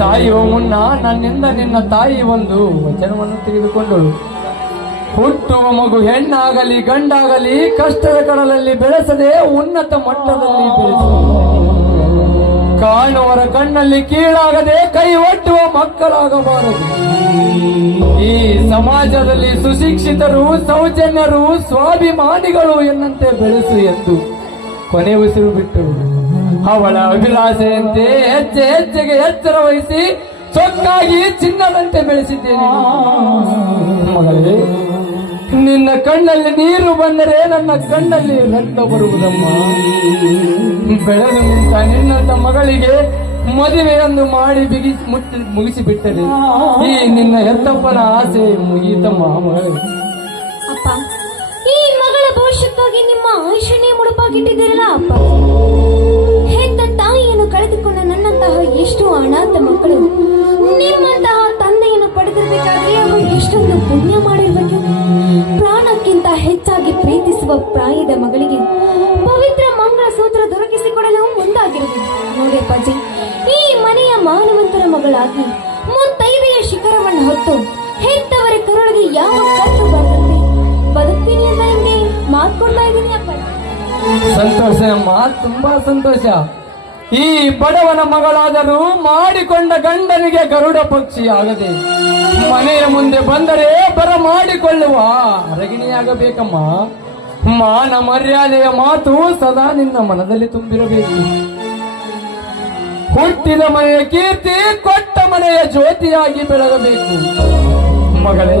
ಸಾಯುವ ಮುನ್ನ ನನ್ನಿಂದ ನಿನ್ನ ತಾಯಿ ಒಂದು ವಚನವನ್ನು ತೆಗೆದುಕೊಂಡಳು. ಹುಟ್ಟುವ ಮಗು ಹೆಣ್ಣಾಗಲಿ ಗಂಡಾಗಲಿ ಕಷ್ಟದ ಕಡಲಲ್ಲಿ ಬೆಳೆಸದೆ ಉನ್ನತ ಮಟ್ಟದಲ್ಲಿ ಬೆಳೆಸುವ, ಕಾಣುವರ ಕಣ್ಣಲ್ಲಿ ಕೀಳಾಗದೆ ಕೈ ಒಟ್ಟುವ ಮಕ್ಕಳಾಗಬಾರದು. ಈ ಸಮಾಜದಲ್ಲಿ ಸುಶಿಕ್ಷಿತರು, ಸೌಜನ್ಯರು, ಸ್ವಾಭಿಮಾನಿಗಳು ಎನ್ನಂತೆ ಬೆಳೆಸು ಎಂದು ಕೊನೆ ಉಸಿರು ಬಿಟ್ಟರು. ಅವಳ ಅಭಿಲಾಷೆಯಂತೆ ಹೆಜ್ಜೆ ಹೆಜ್ಜೆಗೆ ಎಚ್ಚರ ವಹಿಸಿ ಚೊಕ್ಕಾಗಿ ಚಿನ್ನದಂತೆ ಬೆಳೆಸಿದ್ದೇನೆ. ಮಗಳೇ, ನಿನ್ನ ಕಣ್ಣಲ್ಲಿ ನೀರು ಬಂದರೆ ನನ್ನ ಕಣ್ಣಲ್ಲಿ ರಕ್ತ ಬರುವುದಮ್ಮ. ಬೆಳೆದು ನಿಂತ ನಿನ್ನಂತ ಮಗಳಿಗೆ ಮದುವೆಯೊಂದು ಮಾಡಿ ಮುಗಿಸಿಬಿಟ್ಟರೆ ಈ ನಿನ್ನ ಹೆತ್ತಪ್ಪನ ಆಸೆ ಮುಗಿಯಿತಮ್ಮ. ಮಗಳೇ, ಅಪ್ಪ, ಈ ಮಗಳ ಭವಿಷ್ಯಕ್ಕಾಗಿ ನಿಮ್ಮ ಆಯುಷ್ಯನೇ ಮುಡುಪಾಗಿಟ್ಟಿದ್ದೀರಲ್ಲ ಅಪ್ಪ. ಹೆತ್ತ ತಾಯಿಯನ್ನು ಕಳೆದುಕೊಂಡ ನನ್ನಂತಹ ಎಷ್ಟು ಅನಾಥ ಮಕ್ಕಳು ನಿಮ್ಮಂತಹ ತಂದೆಯನ್ನು ಪಡೆದಿರಬೇಕಾದ್ರೆ ಅವರು ಎಷ್ಟೊಂದು ಪುಣ್ಯ ಮಾಡಿರ್ಬೇಕು. ಪ್ರಾಣಕ್ಕಿಂತ ಹೆಚ್ಚಾಗಿ ಪ್ರೀತಿಸುವ ಪ್ರಾಯದ ಮಗಳಿಗೆ ಪವಿತ್ರ ಮಂಗಳ ಸೂತ್ರ ದೊರಕಿಸಿಕೊಡಲು ಮುಂದಾಗಿರಬೇಕು. ನೋಡಿ ಅಪ್ಪಾಜಿ, ಈ ಮನೆಯ ಮಾನವಂತರ ಮಗಳಾಗಿ ಮುತ್ತೈದೆಯ ಶಿಖರವನ್ನು ಹೊತ್ತು ಹೆತ್ತವರ ಕರುಳಿಗೆ ಯಾವ ಕತ್ತು ಬರದಂತೆ ಬದುಕ್ತೀನಿ ಅಂತ ನಿಮ್ಗೆ ಮಾತು ಕೊಡ್ತಾ ಇದ್ದೀನಿ ಅಪ್ಪಾಜಿ. ಸಂತೋಷ ಅಮ್ಮ, ತುಂಬಾ ಸಂತೋಷ. ಈ ಬಡವನ ಮಗಳಾದರೂ ಮಾಡಿಕೊಂಡ ಗಂಡನಿಗೆ ಗರುಡ ಪಕ್ಷಿ ಆಗದೆ ಮನೆಯ ಮುಂದೆ ಬಂದರೆ ಬರ ಮಾಡಿಕೊಳ್ಳುವ ಅರಗಿಣಿಯಾಗಬೇಕಮ್ಮ. ಮಾನ ಮರ್ಯಾದೆಯ ಮಾತು ಸದಾ ನಿನ್ನ ಮನದಲ್ಲಿ ತುಂಬಿರಬೇಕು. ಹುಟ್ಟಿದ ಮನೆಯ ಕೀರ್ತಿ ಕೊಟ್ಟ ಮನೆಯ ಜ್ಯೋತಿಯಾಗಿ ಬೆಳಗಬೇಕು. ಮಗಳೇ,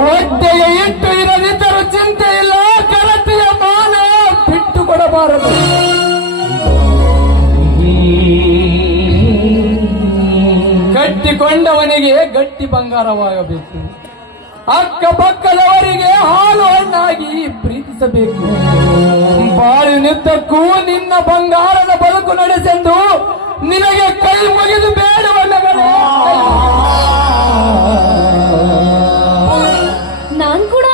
ಹೊಟ್ಟೆಗೆ ಇಟ್ಟು ಇರದಿದ್ದರೂ ಚಿಂತೆ ಇಲ್ಲ, ಗೆಳತಿಯ ಮಾನ ಬಿಟ್ಟು ಕೊಡಬಾರದು. ಕಟ್ಟಿಕೊಂಡವನಿಗೆ ಗಟ್ಟಿ ಬಂಗಾರವಾಗಬೇಕು. ಅಕ್ಕಪಕ್ಕದವರಿಗೆ ಹಾಲು ಹಣ್ಣಾಗಿ ಪ್ರೀತಿಸಬೇಕು. ಬಾಳಿನುದ್ದಕ್ಕೂ ನಿನ್ನ ಬಂಗಾರದ ಬದುಕು ನಡೆಸೆಂದು ನಿನಗೆ ಕೈ ಮುಗಿದು ಬೇಡವಲ್ಲಗಳೇ. ನಾನ್ ಕೂಡ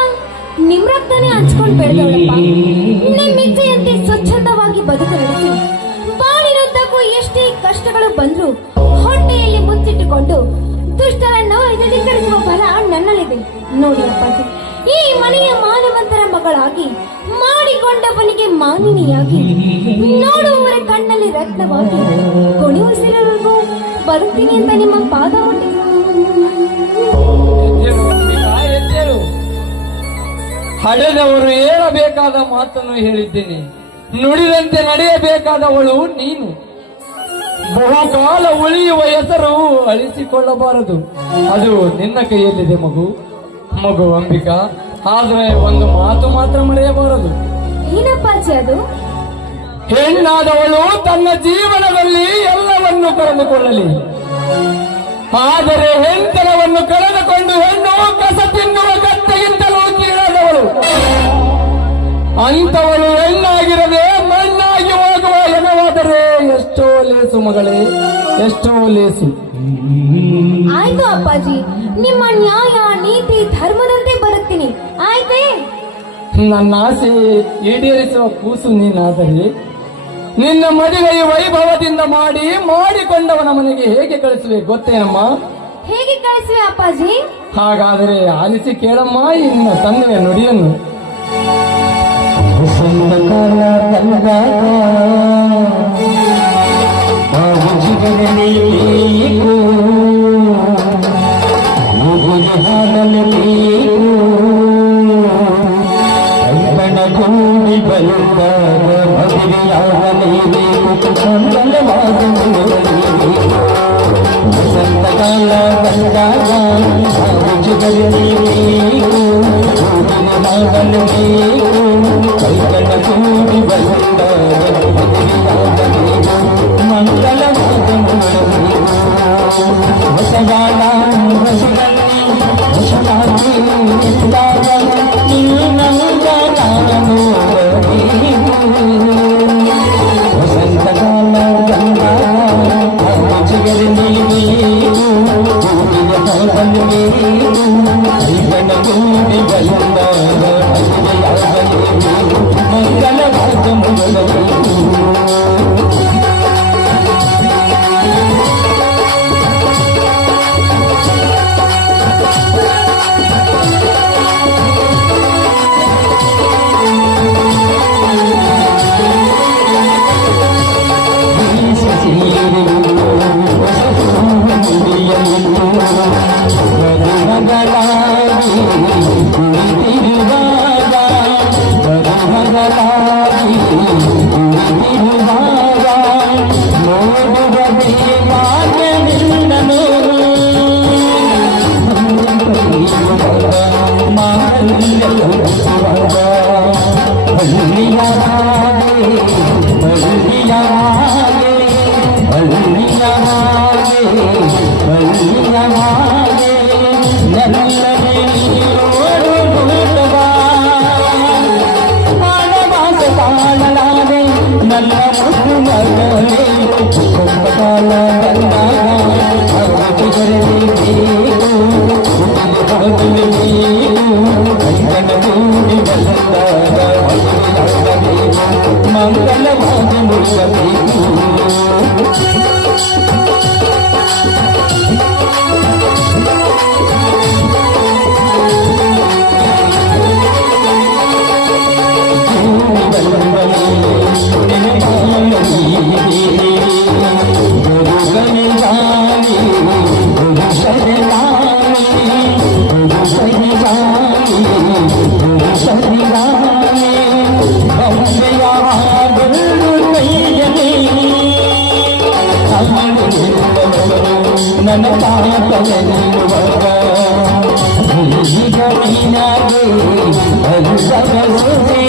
ನಿಮ್ ರಕ್ತನೇ ಹಂಚ್ಕೊಂಡು ಬೆಳೆದವಳಪ್ಪ. ನಿಮ್ ಇಚ್ಛೆಯಂತೆ ಸ್ವಚ್ಛಂದವಾಗಿ ಬದುಕು ನಡೆಸಿ ಬಾಳಿನುದ್ದಕ್ಕೂ ಎಷ್ಟೇ ಕಷ್ಟಗಳು ಬಂದ್ರು ಹೊಟ್ಟೆಯಲ್ಲಿ ಮುಚ್ಚಿಟ್ಟುಕೊಂಡು ದುಷ್ಟರನ್ನು ಎದುರಿಸುವ ಫಲ ನನ್ನಲ್ಲಿದೆ. ನೋಡಿ ಅಪ್ಪಾಜಿ, ಈ ಮನೆಯ ಮಾನವಂತರ ಮಗಳಾಗಿ ಮಾಡಿಕೊಂಡವನಿಗೆ ಮಾನಿನಿಯಾಗಿ ನೋಡುವವರ ಕಣ್ಣಲ್ಲಿ ರತ್ನವಾಗಿ ಕೊನೆಯುಸಿರವರೆಗೂ ಬರುತ್ತೀನಿ ಅಂತ ನಿಮ್ಮ ಪಾದ ಒಟ್ಟಿ. ಹಡೆದವರು ಹೇಳಬೇಕಾದ ಮಾತನ್ನು ಹೇಳಿದ್ದೇನೆ. ನುಡಿದಂತೆ ನಡೆಯಬೇಕಾದವಳು ನೀನು. ಬಹುಕಾಲ ಉಳಿಯುವ ಹೆಸರು ಅಳಿಸಿಕೊಳ್ಳಬಾರದು. ಅದು ನಿನ್ನ ಕೈಯಲ್ಲಿದೆ ಮಗು. ಮಗು ಅಂಬಿಕಾ, ಆದ್ರೆ ಒಂದು ಮಾತು ಮಾತ್ರ ಮರೆಯಬಾರದು. ಏನಪ್ಪಾಜಿ ಅದು? ಹೆಣ್ಣಾದವಳು ತನ್ನ ಜೀವನದಲ್ಲಿ ಎಲ್ಲವನ್ನು ಕಳೆದುಕೊಳ್ಳಲಿ, ಆದರೆ ಹೆಂಡತನವನ್ನು ಕಳೆದುಕೊಂಡು ಹೆಣ್ಣು ಕಸ ತಿನ್ನುವ ಗದ್ದೆಗಿಂತಲೂ ಕೀಳಾದವಳು. ಅಂತವಳು ಹೆಣ್ಣಾಗಿರದೆ ಮಣ್ಣಾಗಿ ಹೋಗುವ ಹೆಣವಾದರೆ ಎಷ್ಟೋ ಲೇಸು ಮಗಳೇ, ಎಷ್ಟೋ ಲೇಸು. ಆಯ್ತು ಅಪ್ಪಾಜಿ, ನಿಮ್ಮ ನ್ಯಾಯ ನೀತಿ ಧರ್ಮದಂತೆ ಬರುತ್ತೀನಿ, ಆಯ್ತೇ? ನನ್ನ ಆಸೆ ಈಡೇರಿಸುವ ಕೂಸು ನೀನಾದರೆ ನಿನ್ನ ಮದುವೆಯ ವೈಭವದಿಂದ ಮಾಡಿಕೊಂಡವನ ಮನೆಗೆ ಹೇಗೆ ಕಳಿಸುವೆ ಗೊತ್ತೇನಮ್ಮ? ಹೇಗೆ ಕಳಿಸುವೆ ಅಪ್ಪಾಜಿ? ಹಾಗಾದರೆ ಆಲಿಸಿ ಕೇಳಮ್ಮ ಇನ್ನ ತಂದೆಯ ನುಡಿಯನ್ನು. ಕೂಡಿ ಬಲುವ ವಸಂತಕಾಲ ಬಂದಾಗ ಕೈಗಳ ಕೂಡಿ ಬಲುವ ಮಂಗಲ ಹೊಸಗಾಲ ಹೊಸದಲ್ಲಿ ಹೊಸದಾಗಿ ವಸಂತಕಾಲ ಜಿಗರಿ ಕೈಗಳ ಕೂಡಿ ಬಲುವ ವಸಂತಕಾಲ ಬಂದಾಗ ಅರಳಿದರೆಬೇಕು ಹುಟ್ಟಿದ ನೀನು ಕೂಡಿ ಬಂದಾಗ ಮಂಗಲವಾಗಿ ಮುಡಿಸಬೇಕು ನನ್ನ ಪಾಪನೆ ನಿಲ್ಲುವಾಗ ಈಗ ನೀನಾಗೆ ಅನುಸರಿಸಿ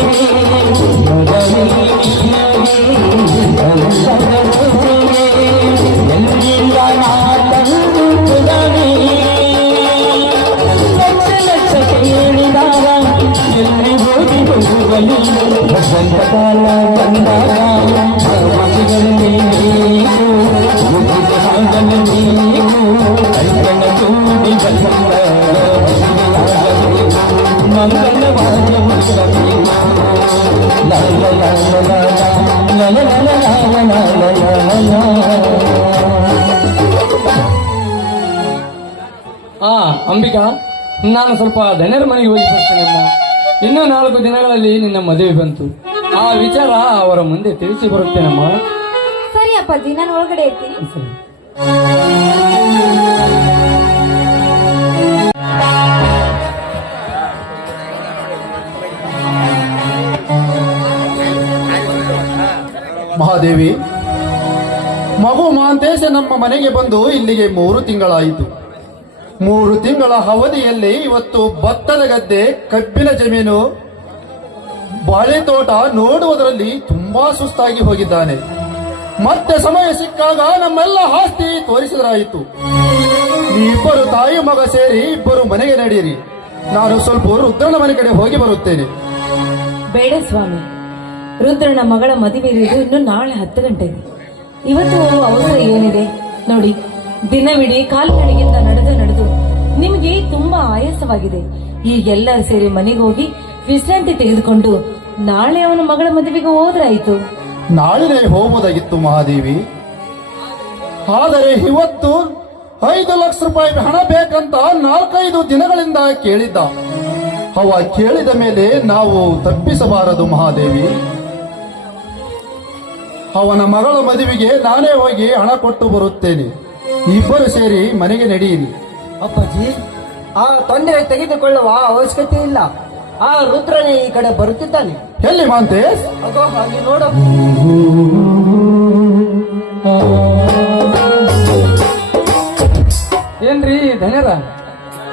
ಎಲ್ಲಿಂದ ನಾ ತಂದು ಕೊಡನೆ ಲಕ್ಷ ಲಕ್ಷ ಕೇಳಿದಾಗ ಎಲ್ಲಿ ಹೋಗಿ ಹೋಗಲಿ ವಸಂತಕಾಲ ಬಂದಾಗ ಮಸಿಗಳಲ್ಲಿ ನೀನು ಮುಗಿದ ಹಾಗಲು ನೀನು ಕೈಗಳ ಕೂಡಿ ಬಂದ ಮಂಗಲವಾದ ಮುಗಿಸಬೇಕು ಲಲ ಲಲ ಲಲ ಲಲ ಲಲ ಅಂಬಿಕಾ, ನಾನು ಸ್ವಲ್ಪ ಧನ್ಯರ ಮನೆಗೆ ಹೋಗಿ ಬರ್ತೇನೆಮ್ಮ. ಇನ್ನೂ 4 ದಿನಗಳಲ್ಲಿ ನಿನ್ನ ಮದುವೆ ಬಂತು. ಆ ವಿಚಾರ ಅವರ ಮುಂದೆ ತಿಳಿಸಿ ಬರುತ್ತೇನಮ್ಮ. ಸರಿ ಅಪ್ಪಾಜಿ, ನಾನು ಒಳಗಡೆ ಇರ್ತೀನಿ. ಸರಿ. ಮಹಾದೇವಿ, ಮಗು ಮಹಾಂತೇಶ ನಮ್ಮ ಮನೆಗೆ ಬಂದು ಇಲ್ಲಿಗೆ 3 ತಿಂಗಳಾಯಿತು. 3 ತಿಂಗಳ ಅವಧಿಯಲ್ಲಿ ಇವತ್ತು ಭತ್ತದ ಗದ್ದೆ, ಕಬ್ಬಿನ ಜಮೀನು, ಬಾಳೆ ತೋಟ ನೋಡುವುದರಲ್ಲಿ ತುಂಬಾ ಸುಸ್ತಾಗಿ ಹೋಗಿದ್ದಾನೆ. ಮತ್ತೆ ಸಮಯ ಸಿಕ್ಕಾಗ ನಮ್ಮೆಲ್ಲ ಆಸ್ತಿ ತೋರಿಸಿದರಾಯಿತು. ಇಬ್ಬರು ತಾಯಿ ಮಗ ಸೇರಿ ಇಬ್ಬರು ಮನೆಗೆ ನಡೆಯಿರಿ. ನಾನು ಸ್ವಲ್ಪ ರುದ್ರನ ಮನೆ ಕಡೆ ಹೋಗಿ ಬರುತ್ತೇನೆ. ಬೇಡ ಸ್ವಾಮಿ, ರುದ್ರನ ಮಗಳ ಮದುವೆ ಇರುವುದು ಇನ್ನು ನಾಳೆ 10 ಗಂಟೆಗೆ. ಇವತ್ತು ಅವಸರ ಏನಿದೆ ನೋಡಿ. ದಿನವಿಡೀ ಕಾಲ್ನಡಿಗೆಯಿಂದ ನಡೆದು ನಿಮಗೆ ತುಂಬಾ ಆಯಾಸವಾಗಿದೆ. ಈಗೆಲ್ಲರೂ ಸೇರಿ ಮನೆಗೆ ಹೋಗಿ ವಿಶ್ರಾಂತಿ ತೆಗೆದುಕೊಂಡು ನಾಳೆ ಅವನ ಮಗಳ ಮದುವೆಗೆ ಹೋದ್ರಾಯ್ತು. ನಾಳೆನೇ ಹೋಗುವುದಾಗಿತ್ತು ಮಹಾದೇವಿ. ಆದರೆ ಇವತ್ತು 5 ಲಕ್ಷ ರೂಪಾಯಿ ಹಣ ಬೇಕಂತ 4-5 ದಿನಗಳಿಂದ ಕೇಳಿದ್ದ. ಅವ ಕೇಳಿದ ಮೇಲೆ ನಾವು ತಪ್ಪಿಸಬಾರದು ಮಹಾದೇವಿ. ಅವನ ಮಗಳ ಮದುವೆಗೆ ನಾನೇ ಹೋಗಿ ಹಣ ಕೊಟ್ಟು ಬರುತ್ತೇನೆ. ಇಬ್ಬರು ಸೇರಿ ಮನೆಗೆ ನಡೆಯಿರಿ. ಅಪ್ಪಾಜಿ, ಆ ತೊಂದರೆ ತೆಗೆದುಕೊಳ್ಳುವ ಅವಶ್ಯಕತೆ ಇಲ್ಲ. ಆ ರುದ್ರನೇ ಈ ಕಡೆ ಬರುತ್ತಿದ್ದಾನೆ. ಎಲ್ಲಿ ಮಾಂತೇಶ್? ಅದೋ ಹಾಗೆ ನೋಡು. ಏನ್ರಿ ಧನ್ಯರ,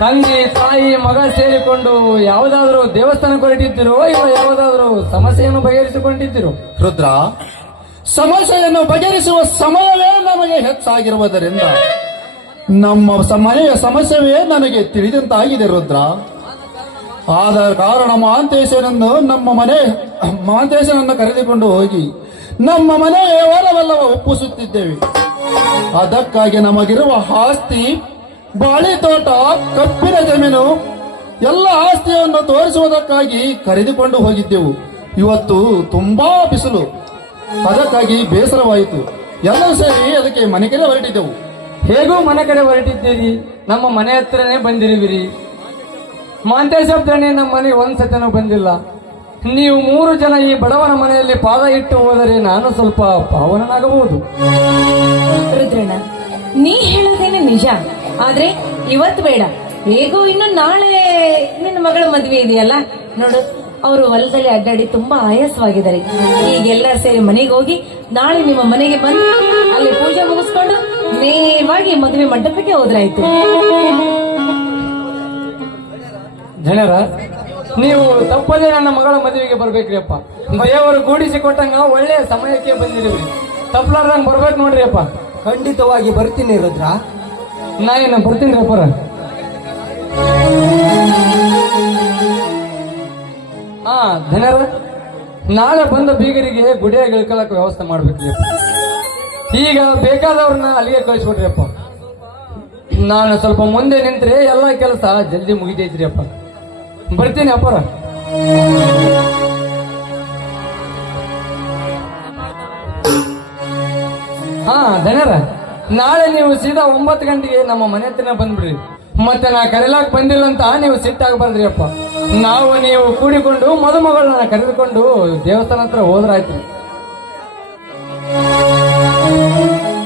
ತಂಗಿ ತಾಯಿ ಮಗ ಸೇರಿಕೊಂಡು ಯಾವುದಾದ್ರೂ ದೇವಸ್ಥಾನಕ್ಕೆ ಹೊರಟಿದ್ದೀರೋ ಇಲ್ಲ ಯಾವುದಾದ್ರೂ ಸಮಸ್ಯೆಯನ್ನು ಬಗೆಹರಿಸಿಕೊಂಡಿದ್ದೀರೋ? ರುದ್ರ, ಸಮಸ್ಯೆಯನ್ನು ಬಗೆಹರಿಸುವ ಸಮಯವೇ ನಮಗೆ ಹೆಚ್ಚಾಗಿರುವುದರಿಂದ ನಮ್ಮ ಮನೆಯ ಸಮಸ್ಯೆಯೇ ನನಗೆ ತಿಳಿದಂತಾಗಿದೆ ರುದ್ರ. ಆದ ಕಾರಣ ಮಹಾಂತೇಶನನ್ನು ಕರೆದುಕೊಂಡು ಹೋಗಿ ನಮ್ಮ ಮನೆಯ ವ್ಯವಹಾರವೆಲ್ಲವ ಒಪ್ಪಿಸುತ್ತಿದ್ದೇವೆ. ಅದಕ್ಕಾಗಿ ನಮಗಿರುವ ಆಸ್ತಿ, ಬಾಳೆ ತೋಟ, ಕಬ್ಬಿನ ಜಮೀನು ಎಲ್ಲ ಆಸ್ತಿಯನ್ನು ತೋರಿಸುವುದಕ್ಕಾಗಿ ಕರೆದುಕೊಂಡು ಹೋಗಿದ್ದೆವು. ಇವತ್ತು ತುಂಬಾ ಬಿಸಿಲು, ಅದಕ್ಕಾಗಿ ಬೇಸರವಾಯಿತು. ಎಲ್ಲರೂ ಸೇರಿ ಅದಕ್ಕೆ ಮನೆ ಕಡೆ ಹೊರಟಿದ್ದೆವು. ಹೇಗೂ ಮನೆ ಕಡೆ ಹೊರಟಿದ್ದೀರಿ, ನಮ್ಮ ಮನೆ ಹತ್ರನೇ ಬಂದಿರುವಿರಿ. ಮಾಂತೇಶಬ್ದಣೆ ನಮ್ಮ ಮನೆಗೆ ಒಂದ್ಸತನೂ ಬಂದಿಲ್ಲ. ನೀವು 3 ಜನ ಈ ಬಡವನ ಮನೆಯಲ್ಲಿ ಪಾದ ಇಟ್ಟು ಹೋದರೆ ನಾನು ಸ್ವಲ್ಪ ಪಾವನನಾಗಬಹುದು. ರುದ್ರಣ್ಣ, ನೀ ಹೇಳೋದೇನೆ ನಿಜ. ಆದ್ರೆ ಇವತ್ತು ಬೇಡ, ಹೇಗೋ ಇನ್ನು ನಾಳೆ ನಿನ್ನ ಮಗಳ ಮದುವೆ ಇದೆಯಲ್ಲ ನೋಡು. ಅವರು ಹೊಲದಲ್ಲಿ ಅಡ್ಡಾಡಿ ತುಂಬಾ ಆಯಾಸವಾಗಿದ್ದಾರೆ. ಈಗೆಲ್ಲರೂ ಸೇರಿ ಮನೆಗೆ ಹೋಗಿ ನಾಳೆ ನಿಮ್ಮ ಮನೆಗೆ ಬಂದು ಅಲ್ಲಿ ಪೂಜೆ ಮುಗಿಸ್ಕೊಂಡು ನೇರವಾಗಿ ಮದುವೆ ಮಂಟಪಕ್ಕೆ ಹೋದ್ರಾಯ್ತು. ಜನರ, ನೀವು ತಪ್ಪದೇ ನನ್ನ ಮಗಳ ಮದುವೆಗೆ ಬರ್ಬೇಕ್ರಿ ಅಪ್ಪ. ದೇವರು ಕೂಡಿಸಿ ಕೊಟ್ಟಂಗ ಒಳ್ಳೆಯ ಸಮಯಕ್ಕೆ ಬಂದಿದ್ದೀವಿ. ತಪ್ಪಲಾರ್ದಂಗ್ ಬರ್ಬೇಕು ನೋಡ್ರಿ ಅಪ್ಪ. ಖಂಡಿತವಾಗಿ ಬರ್ತೀನಿ ರುದ್ರ. ನಾ ಏನು ಬರ್ತೀನಿ ಅಪ್ಪರ. ಧನ್ಯರ, ನಾಳೆ ಬಂದ ಬೀಗರಿಗೆ ಗುಡಿಯಾಗಿ ಇಳ್ಕೊಳ್ಳಕ್ಕೆ ವ್ಯವಸ್ಥೆ ಮಾಡ್ಬೇಕ್ರಿ ಅಪ್ಪ. ಈಗ ಬೇಕಾದವ್ರನ್ನ ಅಲ್ಲಿಗೆ ಕಳಿಸ್ಬಿಟ್ರಿಯಪ್ಪ. ನಾನು ಸ್ವಲ್ಪ ಮುಂದೆ ನಿಂತ್ರೆ ಎಲ್ಲ ಕೆಲಸ ಜಲ್ದಿ ಮುಗಿತೈತ್ರಿ ಅಪ್ಪ. ಬರ್ತೀನಿ ಅಪ್ಪರ. ಹಾ ಧನ್ಯರ, ನಾಳೆ ನೀವು ಸೀದಾ 9 ಗಂಟೆಗೆ ನಮ್ಮ ಮನೆ ಹತ್ರನ ಬಂದ್ಬಿಡ್ರಿ. ಮತ್ತೆ ನಾ ಕರೆಲಾಕ್ ಬಂದಿಲ್ಲ ಅಂತ ನೀವು ಸಿಟ್ಟಾಗಬಾರ್ದ್ರಿ ಅಪ್ಪ. ನಾವು ನೀವು ಕೂಡಿಕೊಂಡು ಮದುಮಗಳನ್ನ ಕರೆದುಕೊಂಡು ದೇವಸ್ಥಾನ ಹತ್ರ ಹೋದ್ರಾಯ್ತು.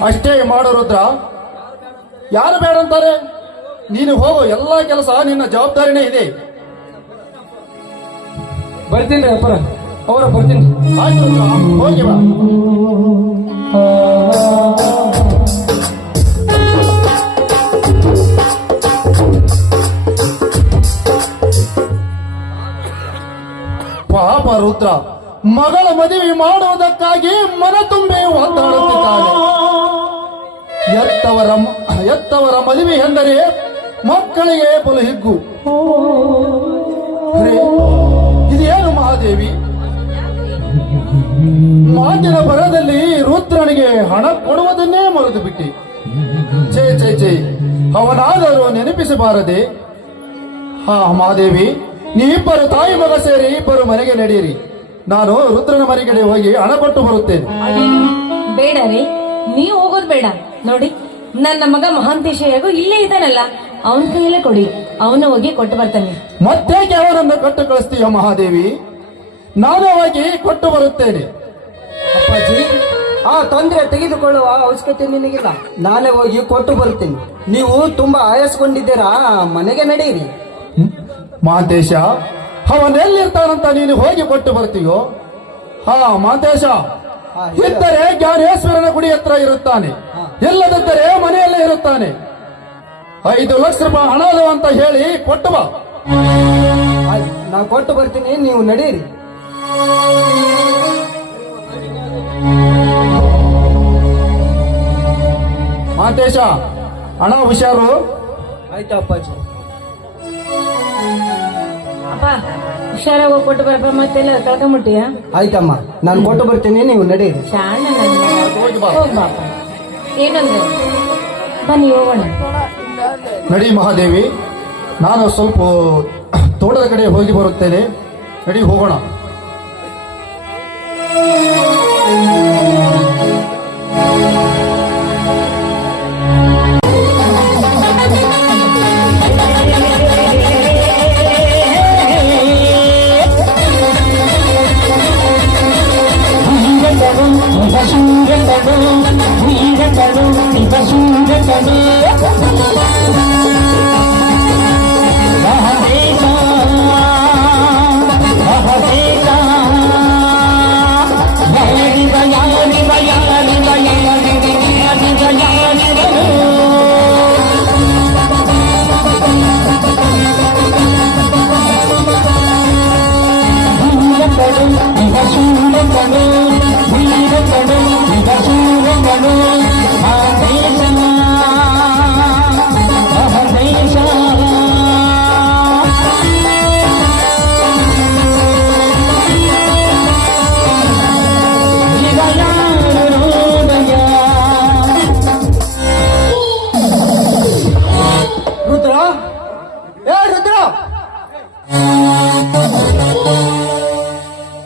ಅಷ್ಟೇ ಮಾಡು ರುದ್ರ. ಯಾರು ಬೇಡ ಅಂತಾರೆ? ನೀನು ಹೋಗೋ, ಎಲ್ಲಾ ಕೆಲಸ ನಿನ್ನ ಜವಾಬ್ದಾರಿನೇ ಇದೆ. ಬರ್ತೀನಿ ಅಪ್ಪರ, ಅವರ ಬರ್ತೀನಿ. ಆಯ್ತು ರುದ್ರ, ಹೋಗಿ ಬಾ. ಪಾಪ ರುದ್ರ ಮಗಳ ಮದುವೆ ಮಾಡುವುದಕ್ಕಾಗಿ ಮನ ತುಂಬೆ ಒದ್ದಾಡುತ್ತಿದ್ದಾನೆ. ಎತ್ತವರ ಮದುವೆ ಎಂದರೆ ಮಕ್ಕಳಿಗೆ ಬಲು ಹಿಗ್ಗು. ಅರೆ, ಇದೇನು ಮಹಾದೇವಿ? ಮಾತಿನ ಬರದಲ್ಲಿ ರುದ್ರನಿಗೆ ಹಣ ಕೊಡುವುದನ್ನೇ ಮರೆತು ಬಿಟ್ಟಿ. ಚೇ ಅವನಾದರೂ ನೆನಪಿಸಬಾರದೆ? ಹಾ ಮಹಾದೇವಿ, ನೀವಿಬ್ಬರು ತಾಯಿ ಮಗ ಸೇರಿ ಇಬ್ಬರು ಮನೆಗೆ ನಡೆಯಿರಿ. ನಾನು ರುದ್ರನ ಮನೆಗೆ ಹೋಗಿ ಹಣ ಕೊಟ್ಟು ಬರುತ್ತೇನೆ. ಬೇಡ ರೀ, ನೀವು ಹೋಗೋದು ಬೇಡ. ನೋಡಿ, ನನ್ನ ಮಗ ಮಹಾಂತೇಶ ಹೇಗೋ ಇಲ್ಲೇ ಇದ್ದಾನಲ್ಲ, ಅವನ ಕೈಯಲ್ಲೇ ಕೊಡಿ, ಅವನ ಹೋಗಿ ಕೊಟ್ಟು ಬರ್ತಾನೆ. ಮತ್ತೇಕೆ ಅವನನ್ನು ಕೊಟ್ಟು ಕಳಿಸ್ತೀಯ ಮಹಾದೇವಿ? ನಾನು ಹೋಗಿ ಕೊಟ್ಟು ಬರುತ್ತೇನೆ. ಅಪ್ಪಾಜಿ, ಆ ತೊಂದರೆ ತೆಗೆದುಕೊಳ್ಳುವ ಅವಶ್ಯಕತೆ ನಿನಗಿಲ್ಲ. ನಾನೇ ಹೋಗಿ ಕೊಟ್ಟು ಬರುತ್ತೇನೆ. ನೀವು ತುಂಬಾ ಆಯಾಸಗೊಂಡಿದ್ದೀರಾ, ಮನೆಗೆ ನಡೆಯಿರಿ. ಮಹಾಂತೇಶ, ಅವನೆಲ್ಲಿರ್ತಾನಂತ ನೀನು ಹೋಗಿ ಕೊಟ್ಟು ಬರ್ತೀಯೋ? ಹಾ ಮಹಾಂತೇಶ, ಇದ್ದರೆ ಜ್ಞಾನೇಶ್ವರನ ಗುಡಿ ಹತ್ರ ಇರುತ್ತಾನೆ, ಇಲ್ಲದಿದ್ದರೆ ಮನೆಯಲ್ಲೇ ಇರುತ್ತಾನೆ. 5 ಲಕ್ಷ ರೂಪಾಯಿ ಹಣ ಅದು ಅಂತ ಹೇಳಿ ಕೊಟ್ಟು ಬಾ. ನಾ ಕೊಟ್ಟು ಬರ್ತೀನಿ, ನೀವು ನಡೆಯಿರಿ. ಮಹಾಂತೇಶ, ಹಣ ಹುಷಾರು. ಆಯ್ತು ಅಪ್ಪಾಜಿ. ಅಪ್ಪ, ಹುಷಾರಾಗಿ ಕೊಟ್ಟು ಬರಪ್ಪ, ಮತ್ತೆಲ್ಲ ಕಳ್ಕೊಂಬಿಟ್ಟಿಯ? ಆಯ್ತಮ್ಮ, ನಾನು ಕೊಟ್ಟು ಬರ್ತೀನಿ, ನೀವು ನಡೆಯಿರಿ. ಶಾಣ ಹೋಗ್ಬಾಪ. ಏನಂದ್ರೆ ಬನ್ನಿ ಹೋಗೋಣ. ನಡಿ ಮಹಾದೇವಿ, ನಾನು ಸ್ವಲ್ಪ ತೋಟದ ಕಡೆ ಹೋಗಿ ಬರುತ್ತೇನೆ. ನಡಿ ಹೋಗೋಣ.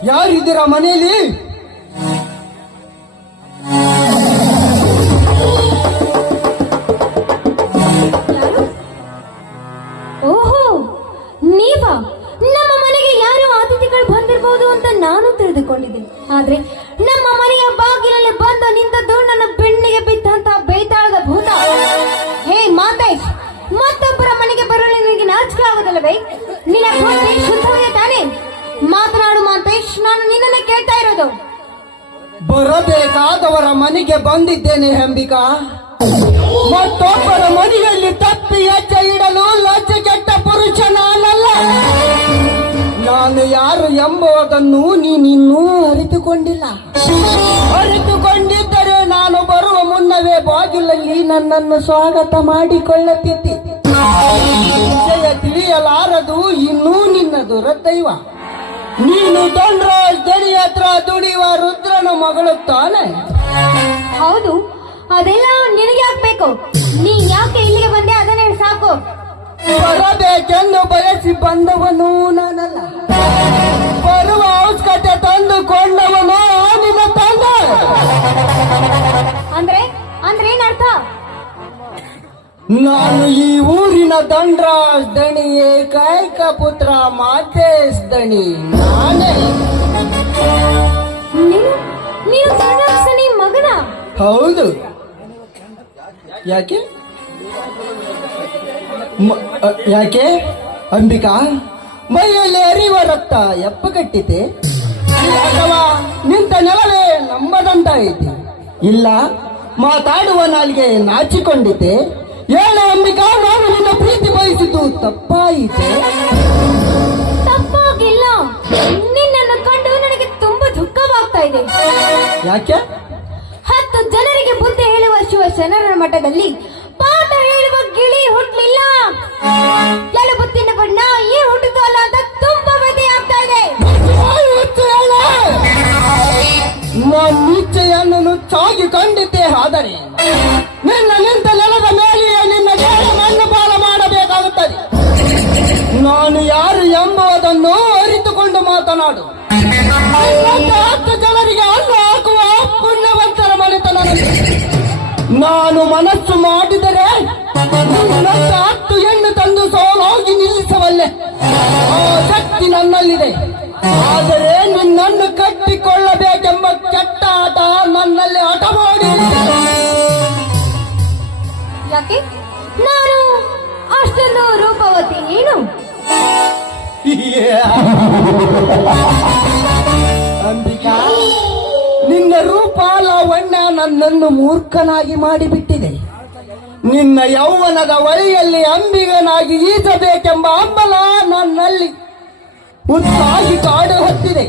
ಯಾರಿದ್ದೀರಾ ಮನೆಯಲ್ಲಿ? ಓಹೋ, ನೀವಾ? ನಮ್ಮ ಮನೆಗೆ ಯಾರೋ ಅತಿಥಿಗಳು ಬಂದಿರಬಹುದು ಅಂತ ನಾನು ತಿಳಿದುಕೊಂಡಿದ್ದೆ. ಆದ್ರೆ ನಮ್ಮ ಮನೆಯ ಬಾಗಿಲಲ್ಲಿ ಬಂದು ನಿಂತದ್ದು ನನ್ನ ಬೆನ್ನಿಗೆ ಬಿದ್ದಂತ ಬೇತಾಳದ ಭೂತ. ಹೇ ಮಾತೇಶ್, ಮತ್ತೊಬ್ಬರ ಮನೆಗೆ ಬರಲು ನಿನಗೆ ನಾಚಿಕೆ ಆಗೋದಲ್ಲವೇ? ನಿನ್ನ ಬುದ್ಧಿ ಶುದ್ಧವೇ ತಾನೇ? ಮಾತನಾಡು ಮಾತೇಶ್, ನಾನು ನಿನ್ನನ್ನು ಕೇಳ್ತಾ ಇರೋದು. ಬರಬೇಕಾದವರ ಮನೆಗೆ ಬಂದಿದ್ದೇನೆ ಅಂಬಿಕಾ. ಮತ್ತೊಬ್ಬರ ಮನೆಯಲ್ಲಿ ತಪ್ಪಿ ಹೆಜ್ಜೆ ಇಡಲು ಲಜ್ಜೆ ಕೆಟ್ಟ ಪುರುಷ ನಾನಲ್ಲ. ನಾನು ಯಾರು ಎಂಬುದನ್ನು ನೀನಿನ್ನೂ ಅರಿತುಕೊಂಡಿಲ್ಲ. ಅರಿತುಕೊಂಡಿದ್ದರೆ ನಾನು ಬರುವ ಮುನ್ನವೇ ಬಾಗಿಲಲ್ಲಿ ನನ್ನನ್ನು ಸ್ವಾಗತ ಮಾಡಿಕೊಳ್ಳುತ್ತಿದ್ದೆ. ವಿಷಯ ತಿಳಿಯಲಾರದು ಇನ್ನೂ ನಿನ್ನ ದುರದೈವ. ನೀನು ಧನ್ರಾಜ್ ದಣಿ ಹತ್ರ ದುಡಿಯುವ ರುದ್ರನ ಮಗಳು ತಾನೆ? ಹೌದು, ಅದೆಲ್ಲ ನಿನಗೆ ಆಗ್ಬೇಕು. ನೀನ್ ಯಾಕೆ ಇಲ್ಲಿಗೆ ಬಂದೆ ಅದನ್ನೇ ಸಾಕು. ಬರಬೇಕೆಂದು ಬಯಸಿ ಬಂದವನು ನಾನಲ್ಲ, ಬರುವ ಅವಶ್ಯಕತೆ ತಂದುಕೊಂಡವನು ನಿನ್ನ ತಂದೆ. ಅಂದ್ರೆ ಅಂದ್ರೆ ಏನರ್ಥ? ನಾನು ಈ ಊರಿನ ದಂಡ್ರಾಜ್ ದಣಿ, ಏಕೈಕ ಪುತ್ರ ಮಾತೇಶ್ ದಣಿ ನಾನೇ. ನೀನು ನೀನು ದಂಡಾಸನಿ ಮಗನ? ಹೌದು. ಯಾಕೆ ಯಾಕೆ ಅಂಬಿಕಾ, ಮೈಯಲ್ಲಿ ಹರಿಯುವ ರಕ್ತ ಎಪ್ಪಗಟ್ಟಿತೆ ಅಥವಾ ನಿಂತ ನೆಲವೇ ನಂಬದಂತಾಯಿತೆ? ಇಲ್ಲ, ಮಾತಾಡುವ ನಾಲಿಗೆ ನಾಚಿಕೊಂಡಿತೆ. ಹೇಳು ಅಂಬಿಕಾ, ನಾನು ನಿನ್ನ ಪ್ರೀತಿ ಬಯಸಿದ್ದು ತಪ್ಪಾಯಿತೆ? ತಪ್ಪಾಗಿಲ್ಲ. ನಿನ್ನನ್ನು ಕಂಡು ನನಗೆ ತುಂಬಾ ದುಃಖವಾಗ್ತಾ ಇದೆ. ಯಾಕೆ? 10 ಜನರಿಗೆ ಬುದ್ಧಿ ಹೇಳುವ ಶಿವಶರಣರ ಮಠದಲ್ಲಿ ಪಾಠ ಹೇಳುವ ಗಿಳಿ ಹುಟ್ಟಲಿಲ್ಲ. ಎಲುಬುತ್ತಿನ ಬಣ್ಣ ಈ ಹುಟ್ಟಿತು ಅಲ್ಲ ಅಂತ ತುಂಬಾ ವ್ಯಥೆ ಆಗ್ತಾ ಇದೆ. ನಿಶ್ಚಯನ್ನು ನುಚ್ಚಾಗಿ ಕಂಡಿದ್ದೆ. ಆದರೆ ನಿನ್ನ ನಿಂತ ನೆಲದ ಮೇಲೆಯೇ ನಿನ್ನ ದೇಹ ಮಣ್ಣು ಪಾಲ ಮಾಡಬೇಕಾಗುತ್ತದೆ. ನಾನು ಯಾರು ಎಂಬುದನ್ನು ಅರಿತುಕೊಂಡು ಮಾತನಾಡು. 10 ಜನರಿಗೆ ಅನ್ನ ಹಾಕುವ ಪುಣ್ಯವಂತರ ಮನೆತನ. ನಾನು ಮನಸ್ಸು ಮಾಡಿದರೆ ನಿನ್ನಂತ 10 ಹೆಣ್ಣು ತಂದು ಸೋಲಾಗಿ ನಿಲ್ಲಿಸಬಲ್ಲೆ. ಆ ಶಕ್ತಿ ನನ್ನಲ್ಲಿದೆ. ಆದರೆ ನಿನ್ನನ್ನು ಕಟ್ಟಿಕೊಳ್ಳಬೇಕೆಂಬ ಕೆಟ್ಟ ಆಟ ನನ್ನಲ್ಲಿ ಹಠ ಮಾಡಿ. ಯಾಕೆ? ನಾನು ಅಷ್ಟೊಂದು ರೂಪವತಿ ನೀನು? ಅಂಬಿಕಾ, ನಿನ್ನ ರೂಪ ಲಾವಣ್ಯ ನನ್ನನ್ನು ಮೂರ್ಖನಾಗಿ ಮಾಡಿಬಿಟ್ಟಿದೆ. ನಿನ್ನ ಯೌವನದ ವಳಿಯಲ್ಲಿ ಅಂಬಿಗನಾಗಿ ಈಜಬೇಕೆಂಬ ಹಂಬಲ ನನ್ನಲ್ಲಿ ಉತ್ಸಾಹಿ ಕಾಡು ಹತ್ತಿದೆ.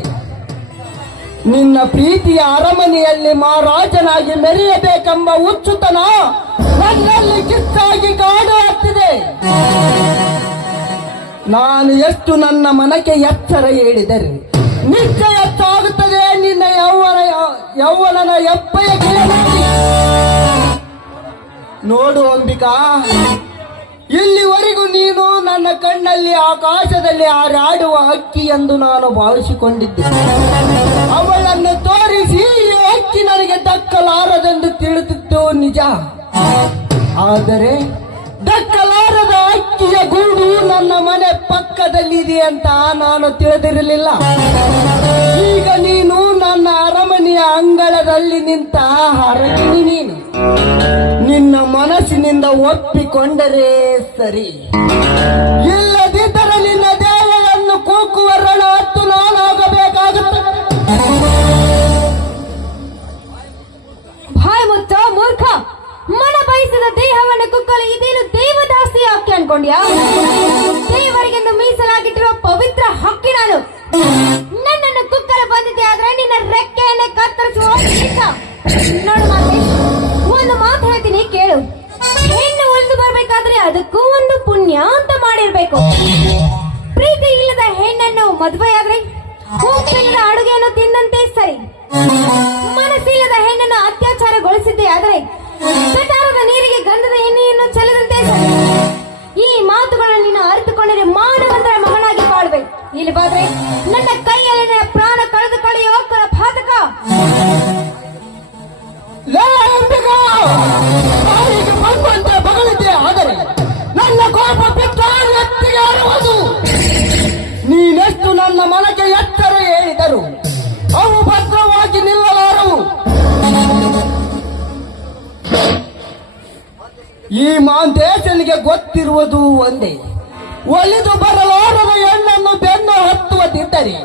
ನಿನ್ನ ಪ್ರೀತಿಯ ಅರಮನೆಯಲ್ಲಿ ಮಹಾರಾಜನಾಗಿ ಮೆರೆಯಬೇಕೆಂಬ ಹುಚ್ಚುತನ ನನ್ನಲ್ಲಿ ಕಿತ್ತಾಗಿ ಕಾಡು ಹತ್ತಿದೆ. ನಾನು ಎಷ್ಟು ನನ್ನ ಮನಕ್ಕೆ ಎಚ್ಚರ ಹೇಳಿದರೆ ನಿಶ್ಚಯ ಹೆಚ್ಚಾಗುತ್ತದೆ ನಿನ್ನ ಯೌವನನ ಎಪ್ಪಯ ನೋಡು ಅಂಬಿಕಾ, ಇಲ್ಲಿವರೆಗೂ ನೀನು ನನ್ನ ಕಣ್ಣಲ್ಲಿ ಆಕಾಶದಲ್ಲಿ ಹಾರಾಡುವ ಹಕ್ಕಿ ಎಂದು ನಾನು ಭಾವಿಸಿಕೊಂಡಿದ್ದೆ. ಅವಳನ್ನು ತೋರಿಸಿ ಈ ಹಕ್ಕಿ ನನಗೆ ದಕ್ಕಲಾರದೆಂದು ತಿಳಿದಿದ್ದು ನಿಜ. ಆದರೆ ದಕ್ಕಲಾರದ ಹಕ್ಕಿಯ ಗೂಡು ನನ್ನ ಮನೆ ಪಕ್ಕದಲ್ಲಿದೆ ಅಂತ ನಾನು ತಿಳಿದಿರಲಿಲ್ಲ. ಈಗ ನೀನು ನನ್ನ ಅರಮನೆಯ ಅಂಗಳದಲ್ಲಿ ನಿಂತ ಹರಗಿನಿ. ನೀನು ನಿನ್ನ ಮನಸ್ಸಿನಿಂದ ಒಪ್ಪಿಕೊಂಡರೆ ಸರಿ, ಇಲ್ಲದಿದ್ದರೆ ನಿನ್ನ ದೇಹವನ್ನು ಕೂಕುವ ರಣ ಹತ್ತು ನಾನಾಗಬೇಕಾಗುತ್ತದೆ. ಬಾಯ್ ಮುಚ್ಚ ಮೂರ್ಖ. ಮನ ಬಯಸಿದ ದೇಹವನ್ನು ಕುಕ್ಕಲು ಇದೇನು ದೇವದಾಸಿ ಹಕ್ಕಿ ಅನ್ಕೊಂಡ್ಯಾ? ದೇವರಿಗೆಂದು ಮೀಸಲಾಗಿಟ್ಟಿರುವ ಪವಿತ್ರ ಹಕ್ಕಿ ನಾನು. ನನ್ನನ್ನು ಕುಕ್ಕಲು ಬಂದಿದ್ದೆ ಆದ್ರೆ ನಿನ್ನ ರೆಕ್ಕೆಯನ್ನೇ ಕತ್ತರಿಸುವ ಇಷ್ಟ. ನೋಡು ಮಾತೇಶ್, ಒಂದು ಮಾತು ಹೇಳ್ತೀನಿ ಕೇಳು. ಹೆಣ್ಣು ಉಳಿದು ಬರ್ಬೇಕಾದ್ರೆ ಅದಕ್ಕೂ ಒಂದು ಪುಣ್ಯ ಅಂತ ಮಾಡಿರ್ಬೇಕು. ಪ್ರೀತಿ ಇಲ್ಲದ ಹೆಣ್ಣನ್ನು ಮದುವೆಯಾದ್ರೆ ಉಪ್ಪಿಲ್ಲದ ಅಡುಗೆಯನ್ನು ತಿಂದಂತೆ ಸರಿ. ಮನಸ್ಸಿಲ್ಲದ ಹೆಣ್ಣನ್ನು ಅತ್ಯಾಚಾರಗೊಳಿಸಿದ್ದೆ ಆದರೆ ಕಟಾರದ ನೀರಿಗೆ ಗಂಧದ ಎಣ್ಣೆಯನ್ನು ಚೆಲ್ಲದಂತೆ ಸರಿ. ಈ ಮಾತುಗಳನ್ನು ನೀನು ಅರಿತುಕೊಂಡರೆ ಮಾನವಂತರ ಮಗನಾಗಿ ಬಾಳ್ಬೇಕು. ಇಲ್ಲಿ ಬಾದ್ರೆ ನನ್ನ ಕೈಯಲ್ಲಿ ನನ್ನ ಪ್ರಾಣ ಕಳೆದುಕೊಳ್ಳುವ ಪಾತಕ. ಬಂದಂತೆ ಬಗಳಿದ್ದೆ, ಆದರೆ ನನ್ನ ಕೋಪ ಬಿಟ್ಟು ಎತ್ತಿಗೆ ಆಡುವುದು. ನೀನೆಷ್ಟು ನನ್ನ ಮನಕ್ಕೆ ಎತ್ತರ ಹೇಳಿದರು ಅವು ಭದ್ರವಾಗಿ ನಿಲ್ಲಲಾರವು. ಈ ಮಾಂತೇಶನಿಗೆ ಗೊತ್ತಿರುವುದು ಒಂದೇ, ಒಲಿದು ಬರಲಾರದ ಹೆಣ್ಣನ್ನು ಬೆನ್ನು ಹತ್ತುವುದಿದ್ದರೆ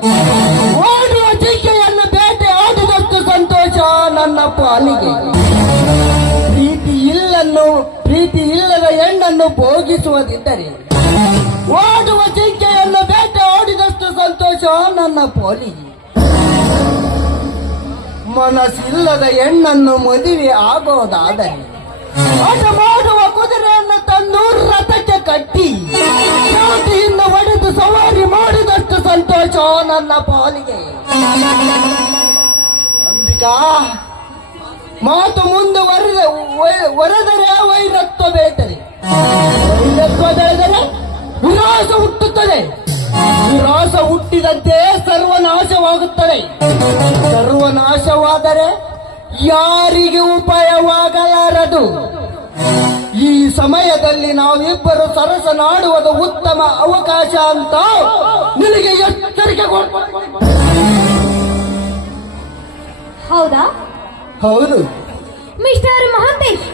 ಓಡುವ ಜಿಂಕೆಯನ್ನು ಬೇಟೆ ಆಡಿದಷ್ಟು ಸಂತೋಷ ನನ್ನ ಪಾಲಿಗೆ. ಪ್ರೀತಿ ಇಲ್ಲದ ಹೆಣ್ಣನ್ನು ಭೋಗಿಸುವುದಿದ್ದರೆ ಓಡುವ ಜಿಂಕೆಯನ್ನು ಬೇಟೆ ಆಡಿದಷ್ಟು ಸಂತೋಷ ನನ್ನ ಪಾಲಿಗೆ. ಮನಸ್ಸಿಲ್ಲದ ಹೆಣ್ಣನ್ನು ಮದುವೆ ಆಗೋದಾದರೆ ಆಟ ಮಾಡುವ ಕುದುರೆಯನ್ನು ತಂದು ರಥಕ್ಕೆ ಕಟ್ಟಿ ಚಾಟಿಯಿಂದ ಒಡೆದು ಸವಾರಿ ಮಾಡಿದಷ್ಟು ಸಂತೋಷ ನನ್ನ ಪಾಲಿಗೆ. ಅಂಬಿಕಾ, ಮಾತು ಮುಂದುವರೆದರೆ ವೈರತ್ವ ಬೇಟರೆ, ವೈರತ್ವ ಬೆಳೆದರೆ ವಿನಾಶ ಹುಟ್ಟುತ್ತದೆ, ವಿನಾಶ ಹುಟ್ಟಿದಂತೆ ಸರ್ವನಾಶವಾಗುತ್ತದೆ, ಸರ್ವನಾಶವಾದರೆ ಯಾರಿಗೆ ಉಪಾಯವಾಗಲಾರದು. ಈ ಸಮಯದಲ್ಲಿ ನಾವಿಬ್ಬರು ಸರಸನಾಡುವುದು ಉತ್ತಮ ಅವಕಾಶ ಅಂತ ನಿನಗೆ ಎಚ್ಚರಿಕೆ ಹೌದಾ? ಹೌದು. ಮಿಸ್ಟರ್ ಮಹಾಂತೇಶ್,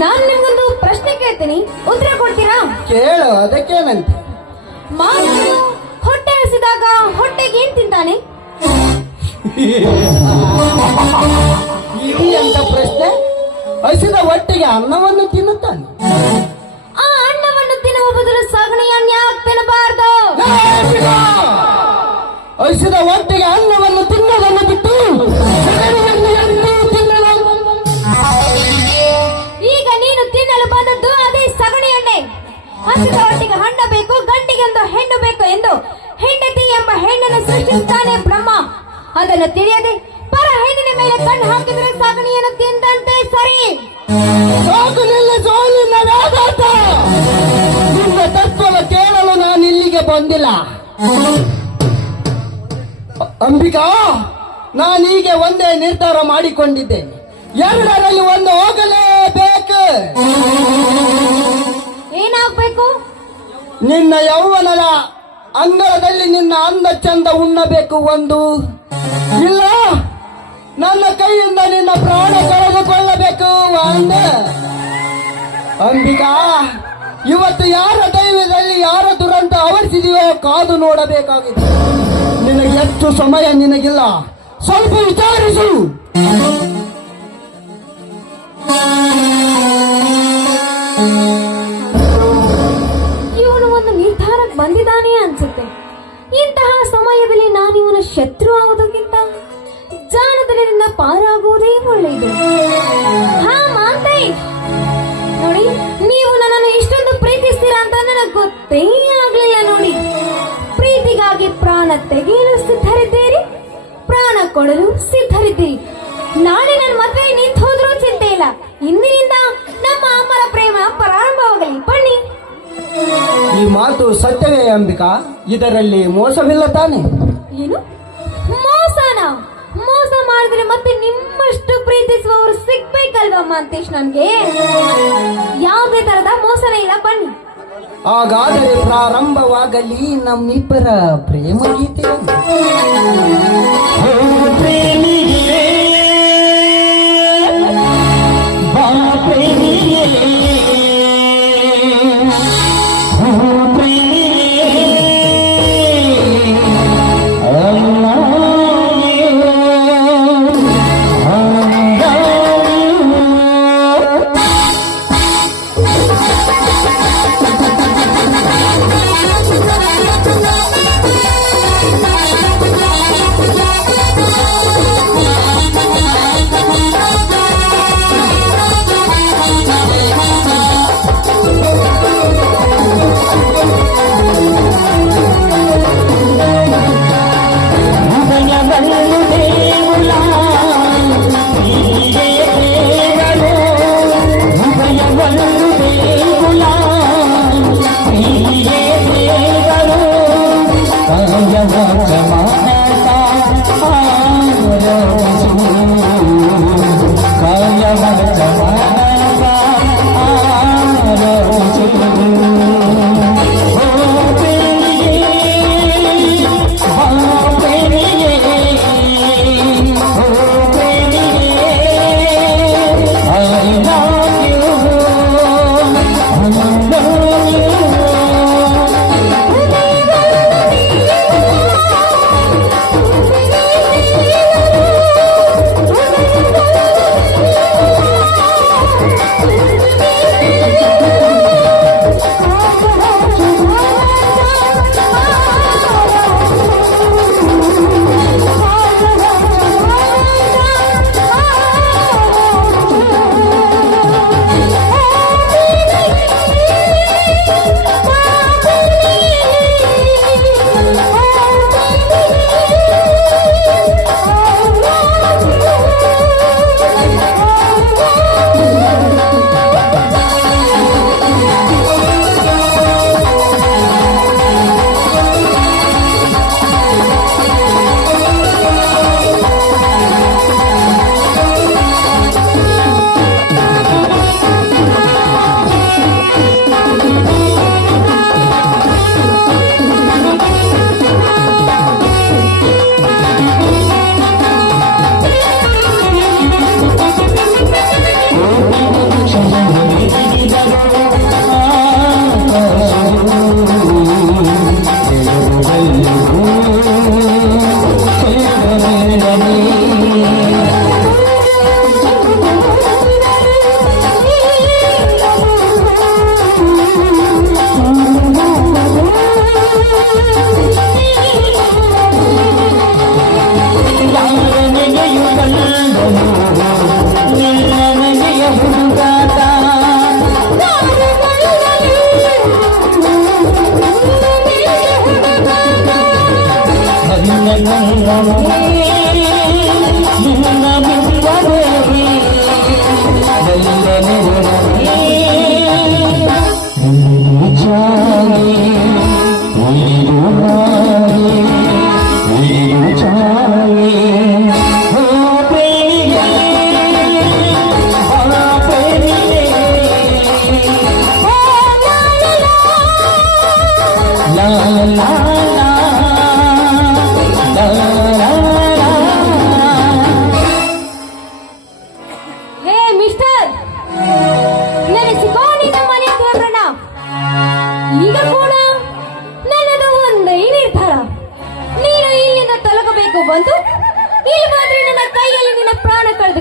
ನಾನು ನಿಮ್ಗೊಂದು ಪ್ರಶ್ನೆ ಕೇಳ್ತೀನಿ, ಉತ್ತರ ಕೊಡ್ತೀರಾ? ಕೇಳು, ಅದಕ್ಕೇನಂತೆ? ಮಾನವನು ಹೊಟ್ಟೆ ಹಸಿದಾಗ ಹೊಟ್ಟೆಗೆ ಏನ್ ತಿಂತಾನೆ? ಇದು ಎಂತ ಪ್ರಶ್ನೆ? ಹಸಿದ ಹೊಟ್ಟೆಗೆ ಅನ್ನವನ್ನು ತಿನ್ನುತ್ತಾನೆ. ಆ ಅನ್ನವನ್ನು ತಿನ್ನುವ ಬದಲು ಸಗಣಿಯನ್ನು ಯಾಕೆ ತಿನ್ನಬಾರ್ದು? ಹಸಿದ ಹೊಟ್ಟೆಗೆ ಅನ್ನವನ್ನು ತಿನ್ನೋದನ್ನು ಬಿಟ್ಟು ಸಗಣಿಯನ್ನು ಎಂದೂ ತಿನ್ನಲಾಗದು. ಈಗ ನೀನು ತಿನ್ನಲು ಬಂದದ್ದು ಅದೇ ಸಗಣಿ ಎಣ್ಣೆ. ಹಸಿದ ಹೊಟ್ಟೆಗೆ ಹಣ್ಣ ಬೇಕು, ಗಂಟಿಗೆ ಒಂದು ಹೆಣ್ಣು ಬೇಕು ಎಂದು ಹೆಂಡತಿ ಎಂಬ ಹೆಣ್ಣನ್ನು ಸೃಷ್ಟಿಸುತ್ತಾನೆ ಬ್ರಹ್ಮ. ಅದನ್ನು ತಿಳಿಯದೆ ಪರ ಹೆಣ್ಣಿನ ಮೇಲೆ ಕಣ್ಣು ಹಾಕಿದರೆ ಸಗಣಿಯನ್ನು ತಿಂದಂತೆ ಸರಿ. ನಿನ್ನ ತತ್ವದ ಕೇಳಲು ನಾನು ಇಲ್ಲಿಗೆ ಬಂದಿಲ್ಲ. ಅಂಬಿಕಾ, ನಾನೀಗ ಒಂದೇ ನಿರ್ಧಾರ ಮಾಡಿಕೊಂಡಿದ್ದೇನೆ. ಎರಡರಲ್ಲಿ ಒಂದು ಹೋಗಲೇಬೇಕು. ಏನಾಗ್ಬೇಕು? ನಿನ್ನ ಯೌವನದ ಅಂಗಳದಲ್ಲಿ ನಿನ್ನ ಅಂದ ಚಂದ ಉಣ್ಣಬೇಕು ಒಂದು, ಇಲ್ಲ ನನ್ನ ಕೈಯಿಂದ ನಿನ್ನ ಪ್ರಾಣ ಕಳೆದುಕೊಳ್ಳಬೇಕು ಒಂದು. ಅಂಬಿಕಾ, ಇವತ್ತು ಯಾರ ದೈವದಲ್ಲಿ ಯಾರ ದುರಂತ ಆವರಿಸಿದೆಯೋ ಕಾದು ನೋಡಬೇಕಾಗಿದೆ. ನಿನಗೆ ಎಷ್ಟು ಸಮಯ ನಿನಗಿಲ್ಲ, ಸ್ವಲ್ಪ ವಿಚಾರಿಸು. ಇವನು ಒಂದು ನಿರ್ಧಾರಕ್ಕೆ ಬಂದಿದ್ದಾನೆ ಅನ್ಸುತ್ತೆ. ಇಂತಹ ಸಮಯದಲ್ಲಿ ನಾನು ಇವನ ಶತ್ರು ಆಗೋದಕ್ಕಿಂತ ಜಾಣತನದಿಂದ ಪಾರಾಗುವುದೇ ಒಳ್ಳೆಯದು. ಹಾ ಮಾಂತೇಶ್, ನೋಡಿ, ನೀವು ನನ್ನನ್ನು ಇಷ್ಟೊಂದು ಪ್ರೀತಿಸ್ತೀರಾ ಅಂತ ನನಗೆ ಗೊತ್ತೇ ಆಗ್ಲಿಲ್ಲ. ನೋಡಿ, ಪ್ರೀತಿಗಾಗಿ ಪ್ರಾಣ ತೆಗೆಯಲು ಸಿದ್ಧರಿದ್ದೀರಿ, ಪ್ರಾಣ ಕೊಡಲು ಸಿದ್ಧರಿದ್ದೀರಿ. ನಾಳೆ ನನ್ನ ಮದುವೆ ನಿಂತು ಹೋದ್ರೂ ಚಿಂತೆ ಇಲ್ಲ. ಇಂದಿನಿಂದ ನಮ್ಮ ಅಮ್ಮರ ಪ್ರೇಮ ಪ್ರಾರಂಭವಾಗಲಿ, ಬನ್ನಿ. ಈ ಮಾತು ಸತ್ಯವೇ ಅಂಬಿಕಾ? ಇದರಲ್ಲಿ ಮೋಸವಿಲ್ಲ ತಾನೆ? ಏನು ಮೋಸನ? ಮೋಸ ಮಾಡಿದ್ರೆ ಮತ್ತೆ ನಿಮ್ಮಷ್ಟು ಪ್ರೀತಿಸುವವರು ಸಿಗ್ಬೇಕಲ್ವಾ ಮಾಂತೇಶ್? ನನ್ಗೆ ಯಾವುದೇ ತರದ ಮೋಸನ ಇಲ್ಲ, ಬನ್ನಿ. ಹಾಗಾದರೆ ಪ್ರಾರಂಭವಾಗಲಿ ನಮ್ಮಿಬ್ಬರ ಪ್ರೇಮ ಗೀತೆ. ಪ್ರೇಮಿಗೆ ಬಾ ಪ್ರೇಮಿಗೆ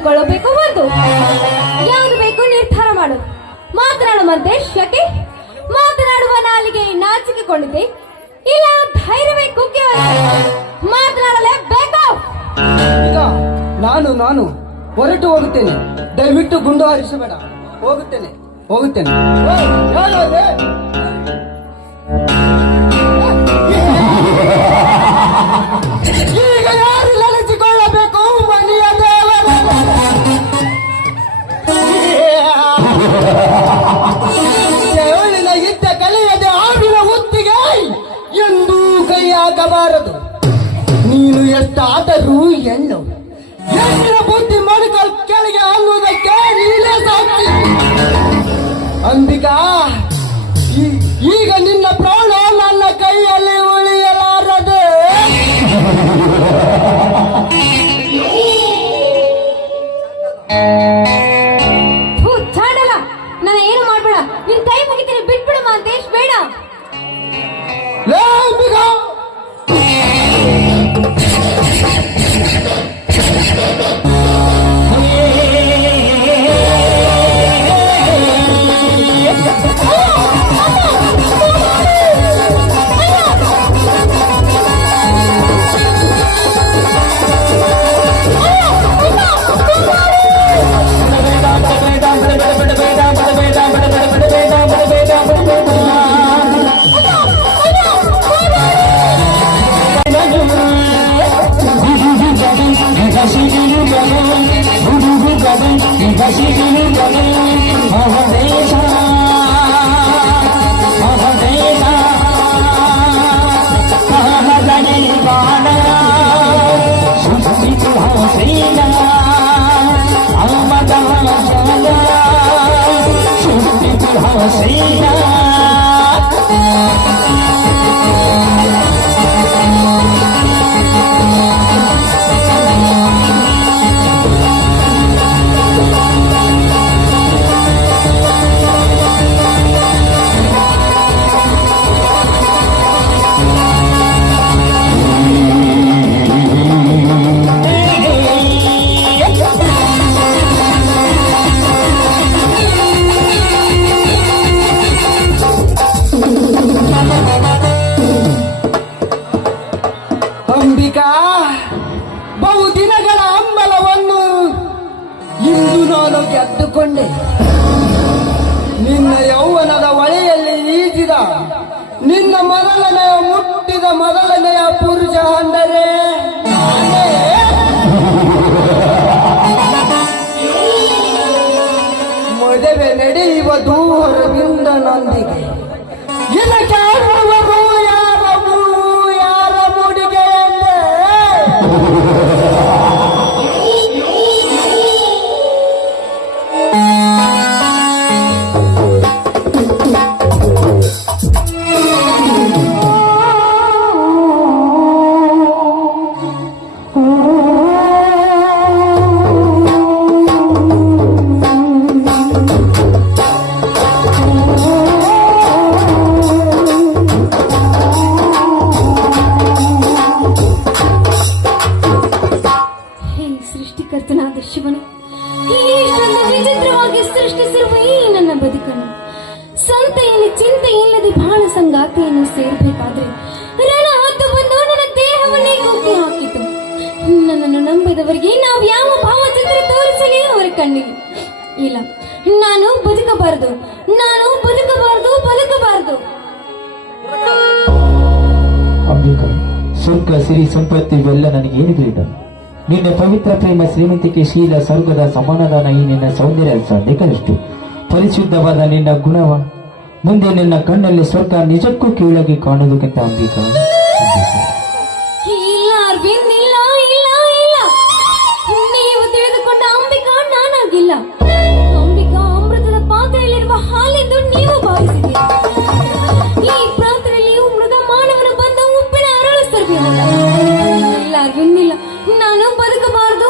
ತಿಳಿದುಕೊಳ್ಳಬೇಕು ಒಂದು ಯಾವುದು ಬೇಕು ನಿರ್ಧಾರ ಮಾಡು. ಮಾತನಾಡು ಮಂತೇಶ್. ಯಾಕೆ ಮಾತನಾಡುವ ನಾಲಿಗೆ ನಾಚಿಕೆಕೊಂಡಿದೆ, ಇಲ್ಲ ಧೈರ್ಯವೇ ಕುಗ್ಗಿ ಮಾತನಾಡಲೇಬೇಕು. ಈಗ ನಾನು ಹೊರಟು ಹೋಗುತ್ತೇನೆ. ದಯವಿಟ್ಟು ಗುಂಡು ಹಾರಿಸಬೇಡ. ಹೋಗುತ್ತೇನೆ. ಓಯ್, ಯಾರು ಅದು? ಈಗ ಯಾರು ನೆನೆಸಿಕೊಳ್ಳಬೇಕು ಮನೆಯ ದೇವರ? ದೇವಳಿನ ಇದ್ದ ಕಲಿಯದೆ ಆಡಿನ ಹೊತ್ತಿಗೆ ಎಂದೂ ಕೈ ಹಾಕಬಾರದು. ನೀನು ಎಷ್ಟಾದರೂ ಹೆಣ್ಣು. ಹೆಣ್ಣಿನ ಬುದ್ಧಿ ಮಡುಕಲ್ ಕೆಳಗೆ ಅನ್ನುವುದಕ್ಕೆ ನೀನೇ ಸಾಕ್ಷಿ. ಅಂಬಿಕಾ, ಈಗ ನಿನ್ನ ಪ್ರಾಣ ನನ್ನ ಕೈಯಲ್ಲಿ ಉಳಿಯಲಾರದು. ಚಾಡಲ್ಲ, ನನ್ನ ಏನು ಮಾಡ್ಬೇಡ. ನಿನ್ ಕೈ ಮುಗಿತೀನಿ, ಬಿಟ್ಬಿಡು ಮಂತೇಶ್, ಬೇಡ. ಲೇ ಅಂಬಿಕಾ, ಅಂಬಿಕಾ, ಬಹುದಿನಗಳ ಹಂಬಲವನ್ನು ಇಂದು ನಾನು ಗೆದ್ದುಕೊಂಡೆ. ನಿನ್ನ ಯೌವನದ ಹೊಳೆಯಲ್ಲಿ ಈಜಿದ ನಿನ್ನ ಮುಟ್ಟಿದ ಮೊದಲನೆಯ ಪುರುಷ ಅಂದರೆ ನಾನೇ. ಮದುವೆ ನಡೆಯುವ ದೂರವಿಂದ ನೊಂದಿಗೆ ಇದಕ್ಕೆ ಆಡುವರು ಯಾರ ಮುಡಿಗೆ ಎಂದೇ. ಸೃಷ್ಟಿಕರ್ತನಾದ ಶಿವನು ಇಷ್ಟೊಂದು ವಿಚಿತ್ರವಾಗಿ ಸೃಷ್ಟಿಸಿರುವ ಈ ನನ್ನ ಬದುಕನ್ನು ಸಂತೆಯಲ್ಲಿ ಚಿಂತೆ ಇಲ್ಲದೆ ಬಹಳ ಸಂಗಾತಿಯನ್ನು ಸೇರಬೇಕಾದ್ರೆ ರಣ ಹತ್ತು ಬಂದು ನನ್ನ ದೇಹವನ್ನೇ ಕುಗ್ಗಿ ಹಾಕಿತು. ನನ್ನನ್ನು ನಂಬಿದವರಿಗೆ ನಾವು ಯಾವ ಭಾವಚಿತ್ರ ತೋರಿಸಲಿ ಅವರ ಕಣ್ಣಿಗೆ. ಇಲ್ಲ, ನಾನು ಬದುಕಬಾರದು. ಅಂಬಿಕಾ, ಸ್ವರ್ಗ ಸಿರಿ ಸಂಪತ್ತು ಇವೆಲ್ಲ ನನಗೇನು ಬೇಡ. ನಿನ್ನ ಪವಿತ್ರ ಪ್ರೇಮ, ಶ್ರೀಮಂತಿಕೆ, ಶೀಲ, ಸ್ವರ್ಗದ ಸಮಾನದಾನ, ಈ ನಿನ್ನ ಸೌಂದರ್ಯ ಸಾಧ್ಯಕಷ್ಟು ಪರಿಶುದ್ಧವಾದ ನಿನ್ನ ಗುಣವ ಮುಂದೆ ನಿನ್ನ ಕಣ್ಣಲ್ಲಿ ಸ್ವರ್ಗ ನಿಜಕ್ಕೂ ಕೀಳಾಗಿ ಕಾಣುವುದಕ್ಕಿಂತ ಅಂಬಿಕಾ. ಇಲ್ಲ ಅರವಿಂದ್, ಇಲ್ಲ, ನೀವು ತಿಳಿದುಕೊಂಡ ಅಂಬಿಕಾ ನಾನಾಗಿಲ್ಲ. ಅಂಬಿಕಾ ಅಮೃತದ ಪಾತ್ರೆಯಲ್ಲಿರುವ ಹಾಲೆಂದು ನೀವು ಭಾವಿಸಿದ್ದೀರಿ. ಈ ಪಾತ್ರೆಯಲ್ಲಿಯೂ ಮೃಗ ಮಾನವನು ಬಂದ ಉಪ್ಪಿನ ಅರಳು ತರಬೇಕಲ್ಲ. ಇಲ್ಲ ಅರವಿಂದ್, ಇಲ್ಲ, ನಾನು ಬದುಕಬಾರದು.